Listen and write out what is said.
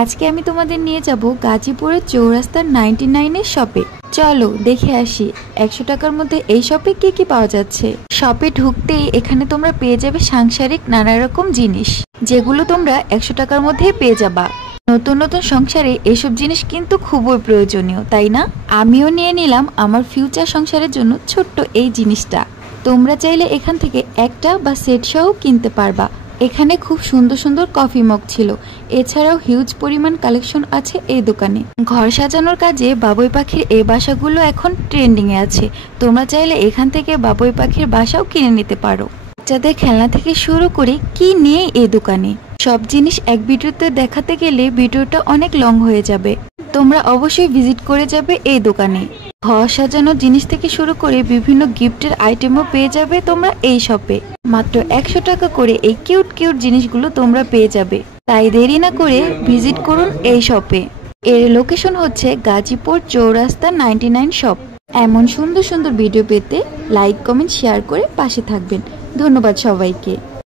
আজকে আমি তোমাদের নিয়ে যাব গাজীপুরের চৌরাস্তার 99 এর শপে। চলো দেখে আসি 100 টাকার মধ্যে এই শপে কি কি পাওয়া যাচ্ছে। শপে ঢুকতেই এখানে তোমরা পেয়ে যাবে সাংসারিক নানা রকম জিনিস, যেগুলো তোমরা 100 টাকার মধ্যেই পেয়ে যাবা। নতুন নতুন সংসারে এসব জিনিস কিন্তু খুবই প্রয়োজনীয়, তাই না? আমিও নিয়ে নিলাম আমার ফিউচার সংসারের জন্য ছোট্ট এই জিনিসটা। তোমরা চাইলে এখান থেকে একটা বা সেট সহ কিনতে পারবা। এখানে খুব সুন্দর সুন্দর কফি মগ ছিল, এছাড়াও হিউজ পরিমাণ কালেকশন আছে এই দোকানে। ঘর সাজানোর কাজে বাবুই পাখির এই বাসাগুলো এখন ট্রেন্ডিং এ আছে। তোমরা চাইলে এখান থেকে বাবুই পাখির বাসাও কিনে নিতে পারো। বাচ্চাদের খেলনা থেকে শুরু করে কি নিয়ে এই দোকানে, সব জিনিস এক ভিডিওতে দেখাতে গেলে ভিডিওটা অনেক লং হয়ে যাবে। তোমরা অবশ্যই ভিজিট করে যাবে এই দোকানে। ঘর সাজানোর জিনিস থেকে শুরু করে বিভিন্ন গিফটের আইটেমও পেয়ে যাবে তোমরা এই শপে। মাত্র 100 টাকা করে এই কিউট কিউট জিনিসগুলো তোমরা পেয়ে যাবে। তাই দেরি না করে ভিজিট করুন এই শপে। এর লোকেশন হচ্ছে গাজীপুর চৌরাস্তা 99 শপ। এমন সুন্দর সুন্দর ভিডিও পেতে লাইক কমেন্ট শেয়ার করে পাশে থাকবেন। ধন্যবাদ সবাইকে।